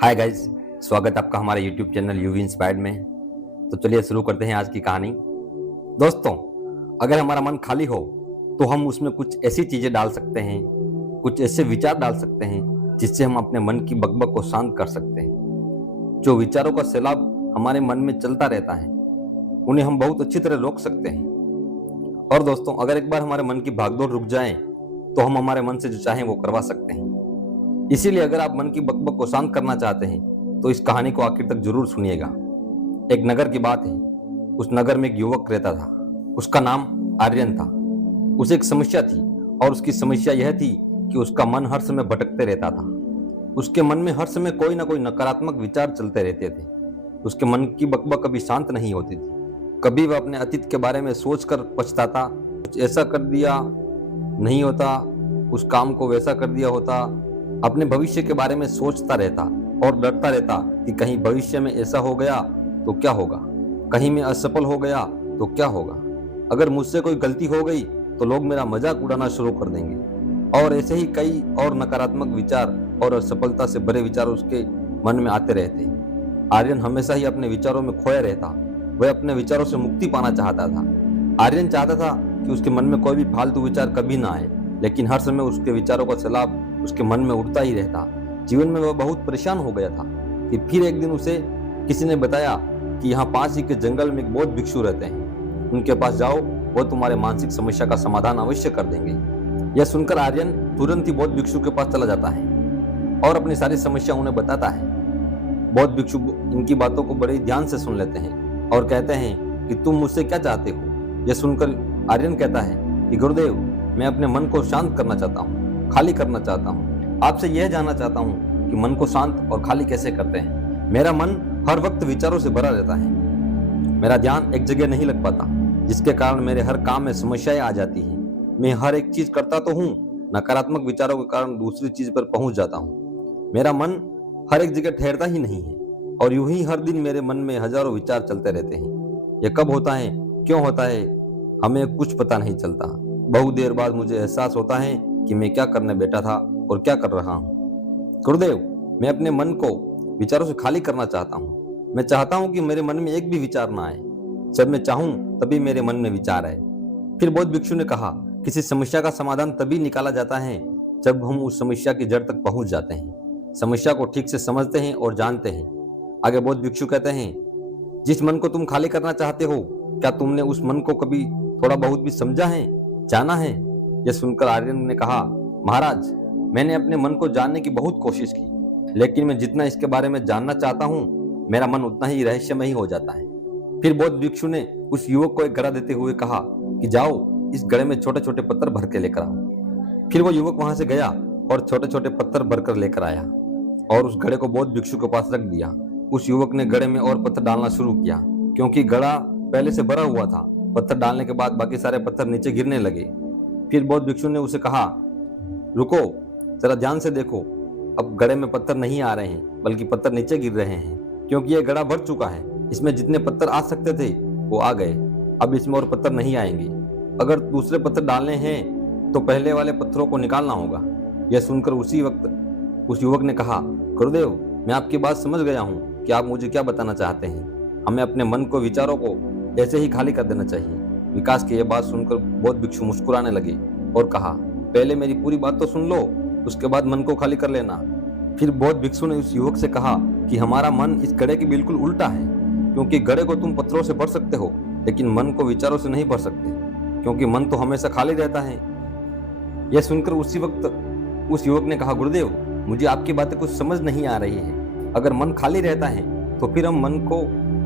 Hi guys, स्वागत है आपका हमारे YouTube चैनल यूवी इंस्पायर्ड में। तो चलिए शुरू करते हैं आज की कहानी। दोस्तों, अगर हमारा मन खाली हो तो हम उसमें कुछ ऐसी चीजें डाल सकते हैं, कुछ ऐसे विचार डाल सकते हैं जिससे हम अपने मन की बकबक को शांत कर सकते हैं। जो विचारों का सैलाब हमारे मन में चलता रहता है उन्हें हम बहुत अच्छी तरह रोक सकते हैं। और दोस्तों, अगर एक बार हमारे मन की भागदौड़ रुक जाए तो हम हमारे मन से जो चाहें वो करवा सकते हैं। इसीलिए अगर आप मन की बकबक को शांत करना चाहते हैं तो इस कहानी को आखिर तक जरूर सुनिएगा। एक नगर की बात है। उस नगर में एक युवक रहता था। उसका नाम आर्यन था। उसे एक समस्या थी और उसकी समस्या यह थी कि उसका मन हर समय भटकते रहता था। उसके मन में हर समय कोई ना कोई नकारात्मक विचार चलते रहते थे। उसके मन की बकबक कभी शांत नहीं होती थी। कभी वह अपने अतीत के बारे में सोचकर पछताता, कुछ ऐसा कर दिया नहीं होता, उस काम को वैसा कर दिया होता। अपने भविष्य के बारे में सोचता रहता और डरता रहता कि कहीं भविष्य में ऐसा हो गया तो क्या होगा, कहीं मैं असफल हो गया तो क्या होगा, अगर मुझसे कोई गलती हो गई तो लोग मेरा मजाक उड़ाना शुरू कर देंगे। और ऐसे ही कई और नकारात्मक विचार और असफलता से भरे विचार उसके मन में आते रहते। आर्यन हमेशा ही अपने विचारों में खोया रहता। वह अपने विचारों से मुक्ति पाना चाहता था। आर्यन चाहता था कि उसके मन में कोई भी फालतू विचार कभी ना आए, लेकिन हर समय उसके विचारों का सैलाब उसके मन में उठता ही रहता। जीवन में वह बहुत परेशान हो गया था कि फिर एक दिन उसे किसी ने बताया कि यहाँ पास ही के जंगल में एक बौद्ध भिक्षु रहते हैं। उनके पास जाओ, वो तुम्हारे मानसिक समस्या का समाधान अवश्य कर देंगे। यह सुनकर आर्यन तुरंत ही बौद्ध भिक्षु के पास चला जाता है और अपनी सारी समस्या उन्हें बताता है। बौद्ध भिक्षु इनकी बातों को बड़े ध्यान से सुन लेते हैं और कहते हैं कि तुम मुझसे क्या चाहते हो। यह सुनकर आर्यन कहता है कि गुरुदेव, मैं अपने मन को शांत करना चाहता हूँ, खाली करना चाहता हूँ। आपसे यह जानना चाहता हूँ कि मन को शांत और खाली कैसे करते हैं। मेरा मन हर वक्त विचारों से भरा रहता है। मेरा ध्यान एक जगह नहीं लग पाता, जिसके कारण मेरे हर काम में समस्याएं आ जाती हैं। मैं हर एक चीज करता तो हूँ, नकारात्मक विचारों के कारण दूसरी चीज पर पहुंच जाता हूँ। मेरा मन हर एक जगह ठहरता ही नहीं है और यूं ही हर दिन मेरे मन में हजारों विचार चलते रहते हैं। यह कब होता है, क्यों होता है, हमें कुछ पता नहीं चलता। बहुत देर बाद मुझे एहसास होता है कि मैं क्या करने बैठा था और क्या कर रहा हूँ। गुरुदेव, मैं अपने मन को विचारों से खाली करना चाहता हूँ। मैं चाहता हूँ कि मेरे मन में एक भी विचार ना आए। जब मैं चाहूँ तभी मेरे मन में विचार आए। फिर बौद्ध भिक्षु ने कहा, किसी समस्या का समाधान तभी निकाला जाता है जब हम उस समस्या की जड़ तक पहुंच जाते हैं, समस्या को ठीक से समझते हैं और जानते हैं। आगे बौद्ध भिक्षु कहते हैं, जिस मन को तुम खाली करना चाहते हो, क्या तुमने उस मन को कभी थोड़ा बहुत भी समझा है, जाना है? यह सुनकर आर्यन ने कहा, महाराज, मैंने अपने मन को जानने की बहुत कोशिश की, लेकिन मैं जितना इसके बारे में जानना चाहता हूँ, मेरा मन उतना ही रहस्यमयी हो जाता है। फिर बौद्ध भिक्षु ने उस युवक को एक घड़ा देते हुए कहा कि जाओ, इस घड़े में छोटे छोटे पत्थर भर के लेकर आओ। फिर वो युवक वहां से गया और छोटे छोटे पत्थर भरकर लेकर आया और उस घड़े को बौद्ध भिक्षु के पास रख दिया। उस युवक ने घड़े में और पत्थर डालना शुरू किया, क्योंकि घड़ा पहले से भरा हुआ था। पत्थर डालने के बाद बाकी सारे पत्थर नीचे गिरने लगे। फिर बौद्ध भिक्षु ने उसे कहा, रुको, जरा ध्यान से देखो, अब घड़े में पत्थर नहीं आ रहे हैं, बल्कि पत्थर नीचे गिर रहे हैं, क्योंकि यह घड़ा भर चुका है। इसमें जितने पत्थर आ सकते थे वो आ गए, अब इसमें और पत्थर नहीं आएंगे। अगर दूसरे पत्थर डालने हैं तो पहले वाले पत्थरों को निकालना होगा। यह सुनकर उसी वक्त उस युवक ने कहा, गुरुदेव, मैं आपकी बात समझ गया हूँ कि आप मुझे क्या बताना चाहते हैं। हमें अपने मन को, विचारों को ऐसे ही खाली कर देना चाहिए। विकास की यह बात सुनकर बौद्ध भिक्षु मुस्कुराने लगे और कहा, पहले मेरी पूरी बात तो सुन लो, उसके बाद मन को खाली कर लेना। फिर बौद्ध भिक्षु ने उस युवक से कहा कि हमारा मन इस घड़े के बिल्कुल उल्टा है, क्योंकि घड़े को तुम पत्थरों से भर सकते हो, लेकिन मन को विचारों से नहीं भर सकते, क्योंकि मन तो हमेशा खाली रहता है। यह सुनकर उसी वक्त उस युवक ने कहा, गुरुदेव, मुझे आपकी बातें कुछ समझ नहीं आ रही है। अगर मन खाली रहता है तो फिर हम मन को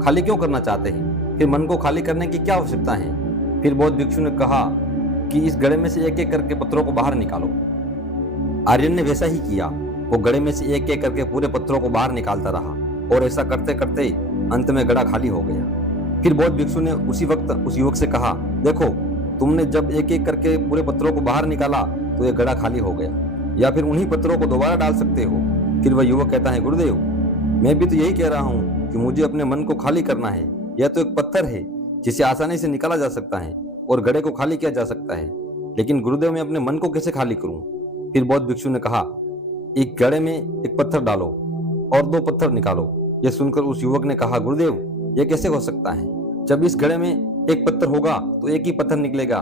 खाली क्यों करना चाहते हैं? फिर मन को खाली करने की क्या आवश्यकता है? फिर बौद्ध भिक्षु ने कहा कि इस घड़े में से एक एक करके पत्थरों को बाहर निकालो। आर्यन ने वैसा ही किया। वो घड़े में से एक एक करके पूरे पत्थरों को बाहर निकालता रहा और ऐसा करते करते अंत में घड़ा खाली हो गया। फिर बौद्ध भिक्षु ने उसी वक्त उस युवक से कहा, देखो, तुमने जब एक एक करके पूरे पत्थरों को बाहर निकाला तो यह घड़ा खाली हो गया, या फिर उन्हीं पत्थरों को दोबारा डाल सकते हो। फिर वह युवक कहता है, गुरुदेव, मैं भी तो यही कह रहा हूँ कि मुझे अपने मन को खाली करना है। यह तो एक पत्थर है जिसे आसानी से निकाला जा सकता है और घड़े को खाली किया जा सकता है, लेकिन गुरुदेव, मैं अपने मन को कैसे खाली करूं? फिर बौद्ध भिक्षु ने कहा, एक घड़े में एक पत्थर डालो और 2 पत्थर निकालो। यह सुनकर उस युवक ने कहा, गुरुदेव यह कैसे हो सकता है? जब इस घड़े में एक पत्थर होगा तो एक ही पत्थर निकलेगा,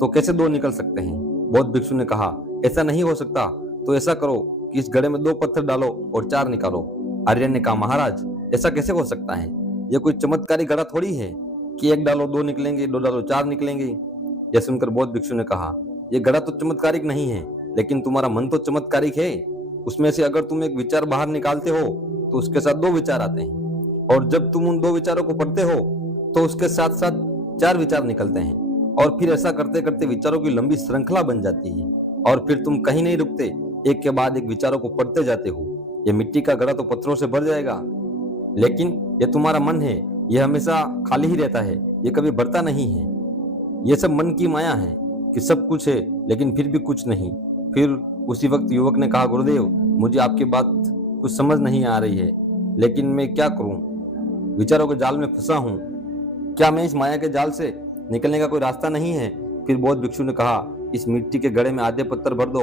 तो कैसे 2 निकल सकते हैं? बौद्ध भिक्षु ने कहा, ऐसा नहीं हो सकता। तो ऐसा करो कि इस घड़े में 2 पत्थर डालो और 4 निकालो। आर्यन ने कहा, महाराज ऐसा कैसे हो सकता है? यह कोई चमत्कारी घड़ा थोड़ी है कि 1 डालो 2 निकलेंगे, 2 डालो 4 निकलेंगे। यह सुनकर बौद्ध भिक्षु ने कहा, यह घड़ा तो चमत्कारिक नहीं है, लेकिन तुम्हारा मन तो चमत्कारिक है। उसमें से अगर तुम एक विचार बाहर निकालते हो तो उसके साथ 2 विचार आते हैं, और जब तुम उन 2 विचारों को पढ़ते हो तो उसके साथ साथ 4 विचार निकलते हैं, और फिर ऐसा करते करते विचारों की लंबी श्रृंखला बन जाती है, और फिर तुम कहीं नहीं रुकते, एक के बाद एक विचारों को पढ़ते जाते हो। यह मिट्टी का घड़ा तो पत्थरों से भर जाएगा, लेकिन यह तुम्हारा मन है, यह हमेशा खाली ही रहता है, यह कभी भरता नहीं है। यह सब मन की माया है कि सब कुछ है लेकिन फिर भी कुछ नहीं। फिर उसी वक्त युवक ने कहा, गुरुदेव मुझे आपकी बात कुछ समझ नहीं आ रही है, लेकिन मैं क्या करूं? विचारों के जाल में फंसा हूं। क्या मैं इस माया के जाल से निकलने का कोई रास्ता नहीं है? फिर बौद्ध भिक्षु ने कहा, इस मिट्टी के घड़े में आधे पत्थर भर दो।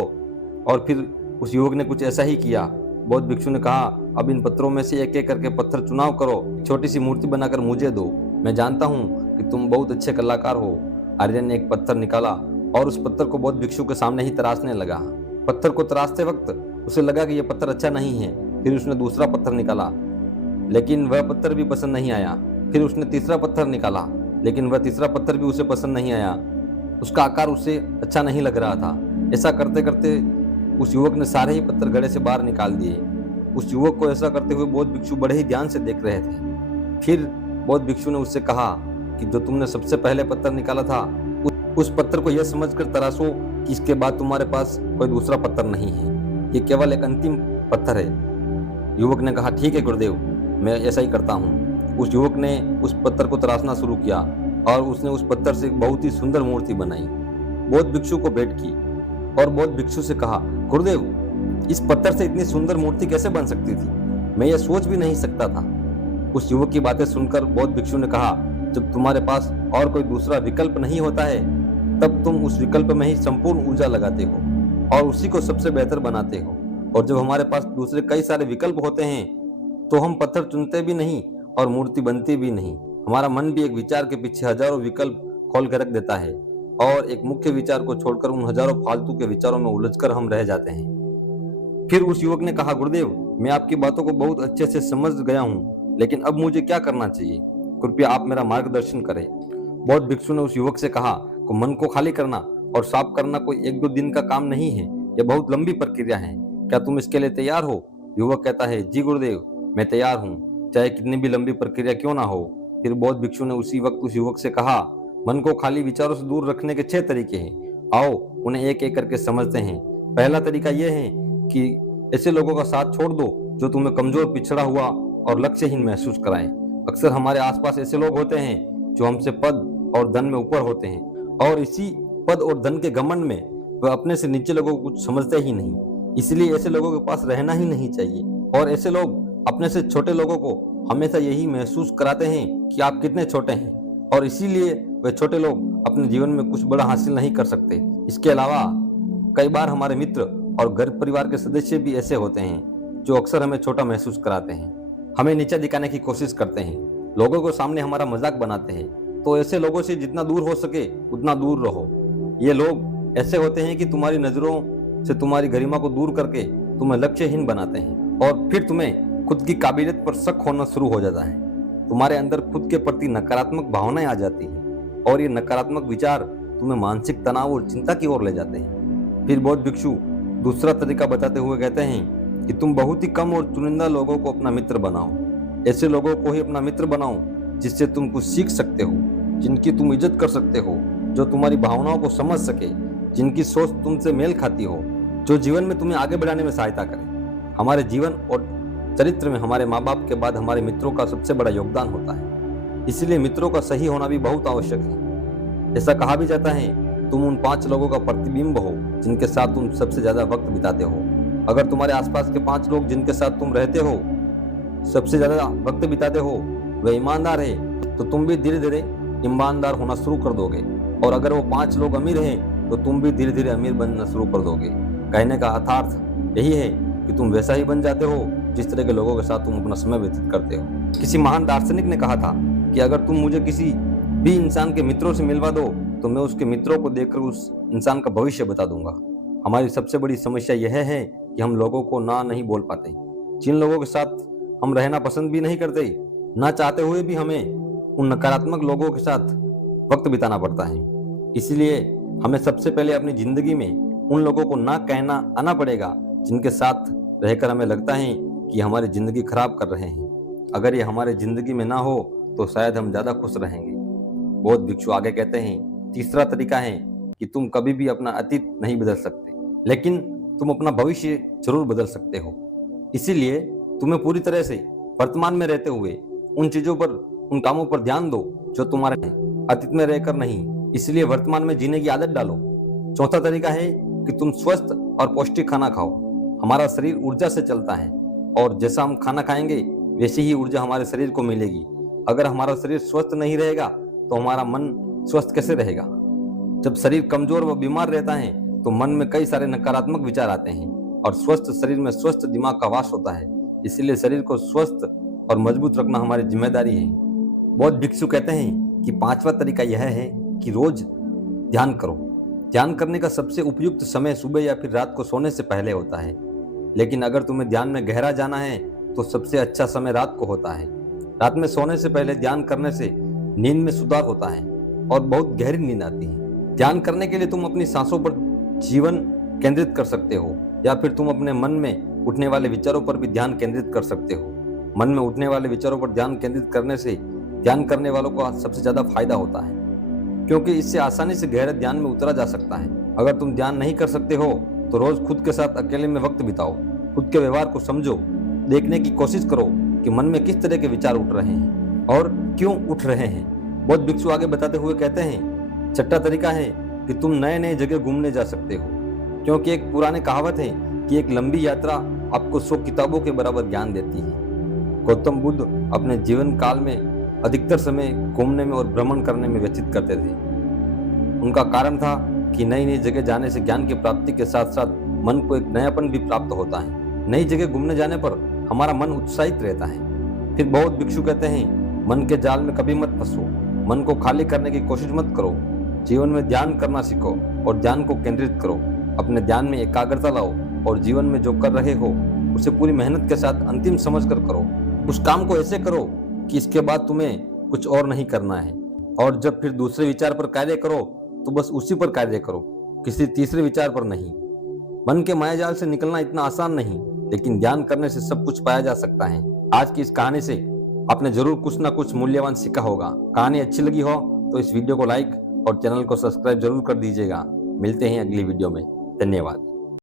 और फिर उस युवक ने कुछ ऐसा ही किया। बौद्ध भिक्षु ने कहा, अब इन पत्थरों में से एक एक करके पत्थर चुनाव करो, छोटी सी मूर्ति बनाकर मुझे दो। मैं जानता हूँ कि तुम बहुत अच्छे कलाकार हो। आर्यन ने एक पत्थर निकाला और उस पत्थर को बौद्ध भिक्षु के सामने ही तराशने लगा। पत्थर को तराशते वक्त उसे लगा कि यह पत्थर अच्छा नहीं है। फिर उसने दूसरा पत्थर निकाला, लेकिन वह पत्थर भी पसंद नहीं आया। फिर उसने तीसरा पत्थर निकाला, लेकिन वह तीसरा पत्थर भी उसे पसंद नहीं आया। उसका आकार उसे अच्छा नहीं लग रहा था। ऐसा करते करते उस युवक ने सारे ही पत्थर घड़े से बाहर निकाल दिए। उस युवक को ऐसा करते हुए बौद्ध भिक्षु बड़े ही ध्यान से देख रहे थे। फिर बौद्ध भिक्षु ने उससे कहा कि जो तुमने सबसे पहले पत्थर निकाला था, उस पत्थर को यह समझकर तराशो कि इसके बाद तुम्हारे पास कोई दूसरा पत्थर नहीं है, ये केवल एक अंतिम पत्थर है। युवक ने कहा, ठीक है गुरुदेव, मैं ऐसा ही करता हूँ। उस युवक ने उस पत्थर को तराशना शुरू किया और उसने उस पत्थर से एक बहुत ही सुंदर मूर्ति बनाई, बौद्ध भिक्षु को भेंट की और बौद्ध भिक्षु से कहा, गुरुदेव इस पत्थर से इतनी सुंदर मूर्ति कैसे बन सकती थी? मैं यह सोच भी नहीं सकता था। उस युवक की बातें सुनकर बौद्ध भिक्षु ने कहा, जब तुम्हारे पास और कोई दूसरा विकल्प नहीं होता है, तब तुम उस विकल्प में ही संपूर्ण ऊर्जा लगाते हो और उसी को सबसे बेहतर बनाते हो। और जब हमारे पास दूसरे कई सारे विकल्प होते हैं तो हम पत्थर चुनते भी नहीं और मूर्ति बनती भी नहीं। हमारा मन भी एक विचार के पीछे हजारों विकल्प खोल कर रख देता है और एक मुख्य विचार को छोड़कर उन हजारों फालतू के विचारों में उलझकर हम रह जाते हैं। फिर उस युवक ने कहा, गुरुदेव मैं आपकी बातों को बहुत अच्छे से समझ गया हूँ, लेकिन अब मुझे क्या करना चाहिए? कृपया आप मेरा मार्गदर्शन करें। बौद्ध भिक्षु ने उस युवक से कहा, को मन को खाली करना और साफ करना कोई 1-2 दिन का काम नहीं है, यह बहुत लंबी प्रक्रिया है। क्या तुम इसके लिए तैयार हो? युवक कहता है, जी गुरुदेव मैं तैयार हूँ, चाहे कितनी भी लंबी प्रक्रिया क्यों ना हो। फिर बौद्ध भिक्षु ने उसी वक्त उस युवक से कहा, मन को खाली विचारों से दूर रखने के 6 तरीके हैं, आओ उन्हें एक एक करके समझते हैं। पहला तरीका यह है कि ऐसे लोगों का साथ छोड़ दो जो तुम्हें कमजोर, पिछड़ा हुआ और लक्ष्यहीन महसूस कराएं। अक्सर हमारे आसपास ऐसे लोग होते हैं जो हमसे पद और धन में ऊपर होते हैं, और इसी पद और धन के घमंड में वह अपने से नीचे लोगों को कुछ समझते ही नहीं। इसलिए ऐसे लोगों के पास रहना ही नहीं चाहिए। और ऐसे लोग अपने से छोटे लोगों को हमेशा यही महसूस कराते हैं कि आप कितने छोटे हैं, और इसीलिए वे छोटे लोग अपने जीवन में कुछ बड़ा हासिल नहीं कर सकते। इसके अलावा कई बार हमारे मित्र और घर परिवार के सदस्य भी ऐसे होते हैं जो अक्सर हमें छोटा महसूस कराते हैं, हमें नीचा दिखाने की कोशिश करते हैं, लोगों को सामने हमारा मजाक बनाते हैं। तो ऐसे लोगों से जितना दूर हो सके उतना दूर रहो। ये लोग ऐसे होते हैं कि तुम्हारी नजरों से तुम्हारी गरिमा को दूर करके तुम्हें लक्ष्यहीन बनाते हैं, और फिर तुम्हें खुद की काबिलियत पर शक होना शुरू हो जाता है। तुम्हारे अंदर खुद के प्रति नकारात्मक भावनाएं आ जाती हैं, और ये नकारात्मक विचार तुम्हें मानसिक तनाव और चिंता की ओर ले जाते हैं। फिर बौद्ध भिक्षु दूसरा तरीका बताते हुए कहते हैं कि तुम बहुत ही कम और चुनिंदा लोगों को अपना मित्र बनाओ। ऐसे लोगों को ही अपना मित्र बनाओ जिससे तुम कुछ सीख सकते हो, जिनकी तुम इज्जत कर सकते हो, जो तुम्हारी भावनाओं को समझ सके, जिनकी सोच तुमसे मेल खाती हो, जो जीवन में तुम्हें आगे बढ़ाने में सहायता करे। हमारे जीवन और चरित्र में हमारे माँ बाप के बाद हमारे मित्रों का सबसे बड़ा योगदान होता है, इसलिए मित्रों का सही होना भी बहुत आवश्यक है। ऐसा कहा भी जाता है, तुम उन 5 लोगों का प्रतिबिंब हो जिनके साथ तुम सबसे ज्यादा वक्त बिताते हो। अगर तुम्हारे आसपास के 5 लोग जिनके साथ तुम रहते हो, सबसे ज्यादा वक्त बिताते हो, वे ईमानदार है, तो तुम भी धीरे धीरे ईमानदार होना शुरू कर दोगे। और अगर वो 5 लोग अमीर हैं तो तुम भी धीरे धीरे अमीर बनना शुरू कर दोगे। कहने का अर्थार्थ यही है कि तुम वैसा ही बन जाते हो जिस तरह के लोगों के साथ तुम अपना समय व्यतीत करते हो। किसी महान दार्शनिक ने कहा था कि अगर तुम मुझे किसी भी इंसान के मित्रों से मिलवा दो तो मैं उसके मित्रों को देखकर उस इंसान का भविष्य बता दूंगा। हमारी सबसे बड़ी समस्या यह है कि हम लोगों को ना नहीं बोल पाते। जिन लोगों के साथ हम रहना पसंद भी नहीं करते, ना चाहते हुए भी हमें उन नकारात्मक लोगों के साथ वक्त बिताना पड़ता है। इसलिए हमें सबसे पहले अपनी जिंदगी में उन लोगों को ना कहना आना पड़ेगा जिनके साथ रहकर हमें लगता है कि हमारी जिंदगी खराब कर रहे हैं। अगर ये हमारे जिंदगी में ना हो तो शायद हम ज्यादा खुश रहेंगे। बौद्ध भिक्षु आगे कहते हैं, तीसरा तरीका है कि तुम कभी भी अपना अतीत नहीं बदल सकते, लेकिन तुम अपना भविष्य जरूर बदल सकते हो। इसीलिए तुम्हें पूरी तरह से वर्तमान में रहते हुए उन चीजों पर, उन कामों पर ध्यान दो जो तुम्हारे अतीत में रहकर नहीं। इसलिए वर्तमान में जीने की आदत डालो। चौथा तरीका है कि तुम स्वस्थ और पौष्टिक खाना खाओ। हमारा शरीर ऊर्जा से चलता है और जैसा हम खाना खाएंगे वैसी ही ऊर्जा हमारे शरीर को मिलेगी। अगर हमारा शरीर स्वस्थ नहीं रहेगा तो हमारा मन स्वस्थ कैसे रहेगा। जब शरीर कमजोर व बीमार रहता है तो मन में कई सारे नकारात्मक विचार आते हैं और स्वस्थ शरीर में स्वस्थ दिमाग का वास होता है। इसलिए शरीर को स्वस्थ और मजबूत रखना हमारी जिम्मेदारी है। बौद्ध भिक्षु कहते हैं कि पांचवा तरीका यह है कि रोज ध्यान करो। ध्यान करने का सबसे उपयुक्त समय सुबह या फिर रात को सोने से पहले होता है, लेकिन अगर तुम्हें ध्यान में गहरा जाना है तो सबसे अच्छा समय रात को होता है। रात में सोने से पहले ध्यान करने से नींद में सुधार होता है और बहुत गहरी नींद आती है। ध्यान करने के लिए तुम अपनी सांसों पर जीवन केंद्रित कर सकते हो या फिर तुम अपने मन में उठने वाले विचारों पर भी ध्यान केंद्रित कर सकते हो। मन में उठने वाले विचारों पर ध्यान केंद्रित करने से ध्यान करने वालों को सबसे ज्यादा फायदा होता है, क्योंकि इससे आसानी से गहरे ध्यान में उतरा जा सकता है। अगर तुम ध्यान नहीं कर सकते हो तो रोज खुद के साथ अकेले में वक्त बिताओ। खुद के व्यवहार को समझो, देखने की कोशिश करो कि मन में किस तरह के विचार उठ रहे हैं और क्यों उठ रहे हैं। बौद्ध भिक्षु आगे बताते हुए कहते हैं, छठा तरीका है कि तुम नए नए जगह घूमने जा सकते हो, क्योंकि एक पुरानी कहावत है कि एक लंबी यात्रा आपको 100 किताबों के बराबर ज्ञान देती है। गौतम बुद्ध अपने जीवन काल में अधिकतर समय घूमने में और भ्रमण करने में व्यतीत करते थे। उनका कारण था कि नई नई जगह जाने से ज्ञान की प्राप्ति के साथ साथ मन को एक नयापन भी प्राप्त होता है। नई जगह घूमने जाने पर हमारा मन उत्साहित रहता है। फिर बौद्ध भिक्षु कहते हैं, मन के जाल में कभी मत फंसो, मन को खाली करने की कोशिश मत करो। जीवन में ध्यान करना सीखो और ध्यान को केंद्रित करो। अपने ध्यान में एकाग्रता लाओ और जीवन में जो कर रहे हो उसे पूरी मेहनत के साथ अंतिम समझ कर करो। उस काम को ऐसे करो कि इसके बाद तुम्हें कुछ और नहीं करना है। और जब फिर दूसरे विचार पर कार्य करो तो बस उसी पर कार्य करो, किसी तीसरे विचार पर नहीं। मन के मायाजाल से निकलना इतना आसान नहीं, लेकिन ध्यान करने से सब कुछ पाया जा सकता है। आज की इस कहानी से आपने जरूर कुछ ना कुछ मूल्यवान सीखा होगा। कहानी अच्छी लगी हो तो इस वीडियो को लाइक और चैनल को सब्सक्राइब जरूर कर दीजिएगा। मिलते हैं अगली वीडियो में। धन्यवाद।